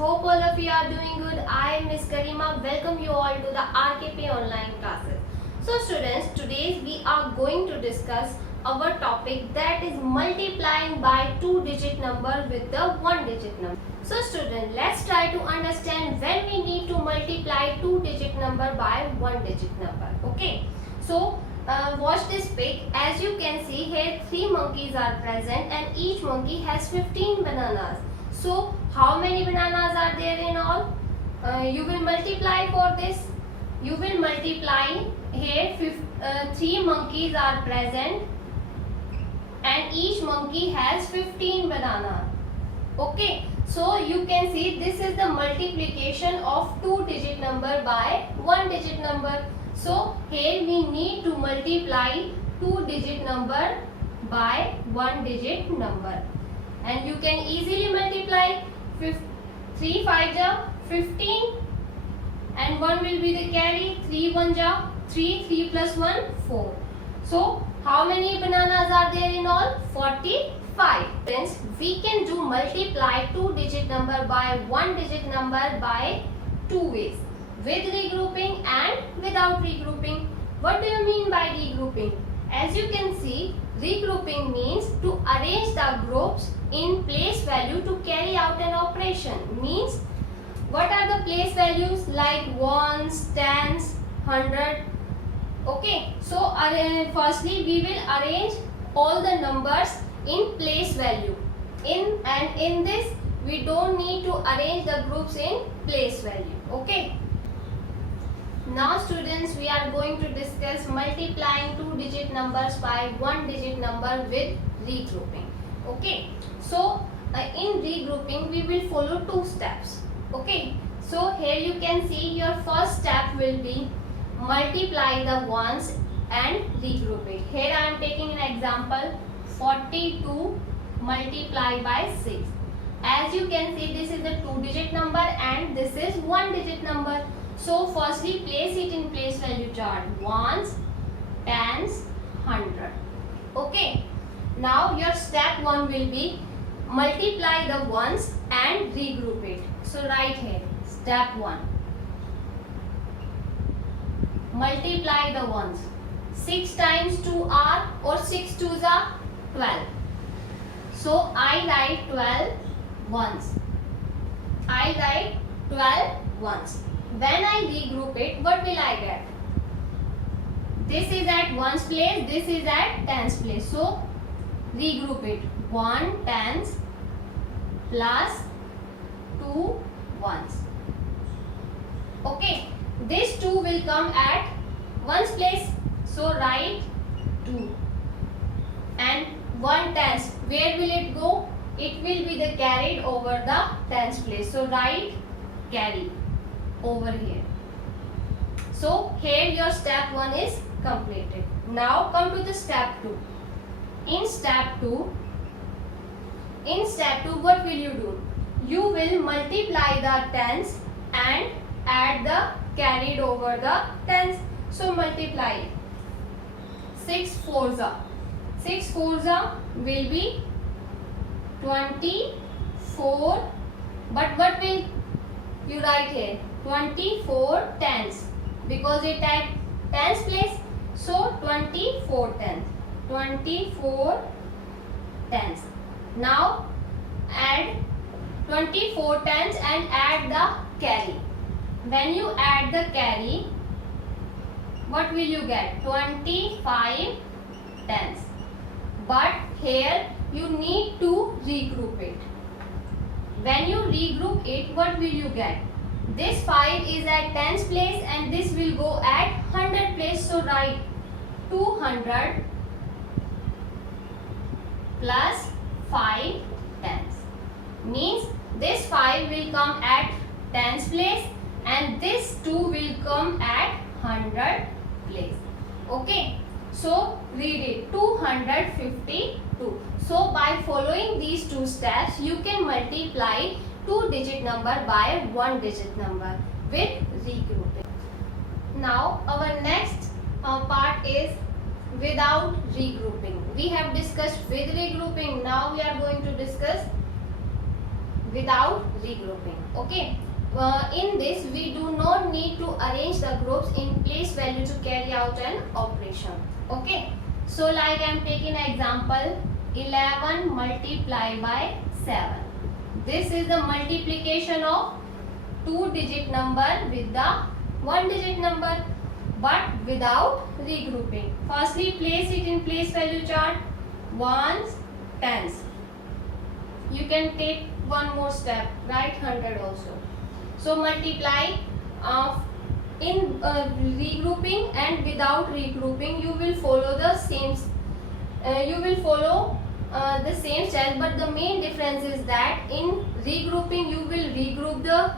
Hope all of you are doing good. I am Miss Karima. Welcome you all to the RKP online classes. So students, today we are going to discuss our topic, that is multiplying by two-digit number with the one-digit number. So students, let's try to understand when we need to multiply two-digit number by one-digit number. Okay. So watch this pic. As you can see here, 3 monkeys are present and each monkey has 15 bananas. So how many bananas are there in all? You will multiply for this. You will multiply here 3 monkeys are present and each monkey has 15 bananas. Okay, so you can see this is the multiplication of two-digit number by one-digit number. So here we need to multiply two-digit number by one-digit number. And you can easily multiply 3 5 ja 15 and 1 will be the carry, 3 1 ja 3, 3 plus 1 4. So how many bananas are there in all? 45. Friends, we can do multiply two-digit number by one-digit number by two ways, with regrouping and without regrouping. What do you mean by regrouping? As you can see, regrouping means to arrange the groups in place value to carry out an operation. Means, what are the place values like ones, tens, 100? Okay, so firstly we will arrange all the numbers in place value. In this we don't need to arrange the groups in place value. Okay. Now students, we are going to discuss multiplying two-digit numbers by one-digit number with regrouping. Okay. So in regrouping we will follow two steps. Okay. So here you can see your first step will be multiply the ones and regroup it. Here I am taking an example, 42 multiply by 6. As you can see, this is the two-digit number and this is one-digit number. So firstly place it in place value chart, ones, tens, 100. Okay. Now your step 1 will be multiply the ones and regroup it. So write here, step 1. Multiply the ones. 6 times 2 are, or 6 2s are 12. So I write 12 ones. I write 12 ones. When I regroup it, what will I get? This is at ones place, this is at tens place. So regroup it. 1 tens plus 2 ones. Okay. This 2 will come at ones place. So write 2. And 1 tens, where will it go? It will be the carried over the tens place. So write carry over here. So here your step 1 is completed. Now come to the step 2. In step 2, what will you do? You will multiply the tens and add the carried over the tens. So multiply it. 6 4s. 6 4s will be 24. But what will you write here? 24 tens, because it at tens place. So 24 tens. 24 tens. Now add 24 tens and add the carry. When you add the carry, what will you get? 25 tens. But here you need to regroup it. When you regroup it, what will you get? This 5 is at tens place and this will go at 100 place. So write 200 plus 5 tens. Means this 5 will come at tens place and this 2 will come at 100 place. Okay. So read it, 252. So by following these two steps, you can multiply two-digit number by one-digit number with regrouping. Now our next part is without regrouping. We have discussed with regrouping. Now we are going to discuss without regrouping. Okay. In this we do not need to arrange the groups in place value to carry out an operation. Okay. So like I am taking an example, 11 multiplied by 7. This is the multiplication of 2-digit number with the 1-digit number, but without regrouping. Firstly, place it in place value chart. Ones, tens. You can take one more step, write 100 also. So multiply in regrouping and without regrouping. You will follow the same. The same step, but the main difference is that in regrouping you will regroup the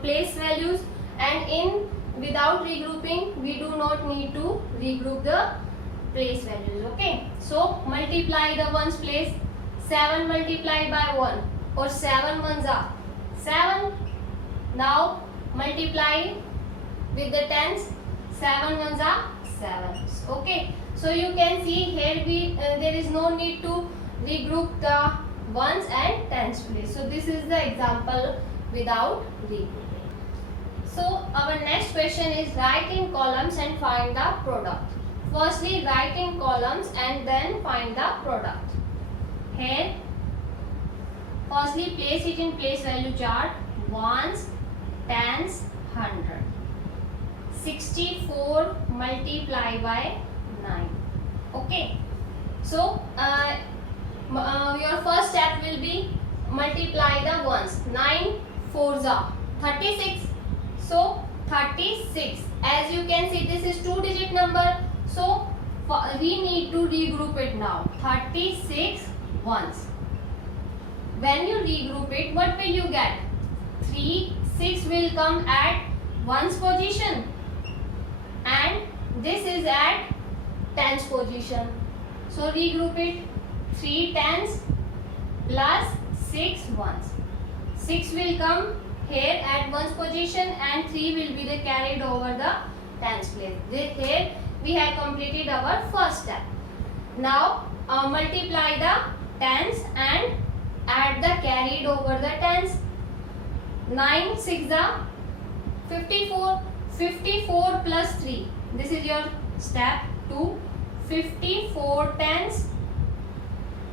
place values, and in without regrouping we do not need to regroup the place values. Okay, so multiply the ones place. 7 multiplied by 1, or 7 ones are 7. Now multiply with the tens. 7 ones are 7. Okay, so you can see here there is no need to regroup the ones and tens place. So this is the example without regrouping. So our next question is write in columns and find the product. Firstly, write in columns and then find the product. Here, firstly place it in place value chart. Ones, tens, 100. 64 multiplied by 9. Okay, so your first step will be multiply the ones. 9 fours are 36. So 36, as you can see, this is 2-digit number, so we need to regroup it now. 36 ones. When you regroup it, what will you get? 3, 6 will come at ones position, and this is at tens position. So regroup it. 3 tens plus 6 ones. 6 will come here at ones position, and 3 will be the carried over the tens place. Here we have completed our first step. Now multiply the tens and add the carried over the tens. 9 6 are 54. 54 plus 3. This is your step 2. 54 tens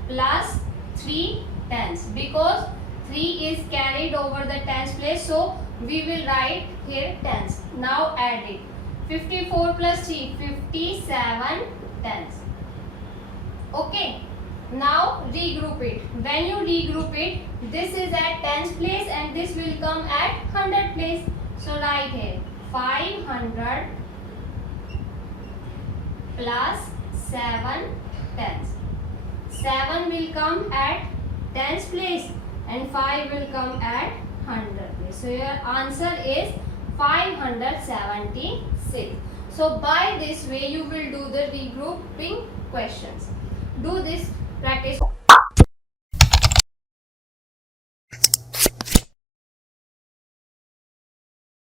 plus 3 tens, because 3 is carried over the tens place, so we will write here tens. Now add it. 54 plus 3, 57 tens. Okay, now regroup it. When you regroup it, this is at tens place and this will come at 100 place. So write here 500 plus 7 tens. 7 will come at tens place and 5 will come at 100 place. So your answer is 576. So by this way you will do the regrouping questions. Do this practice.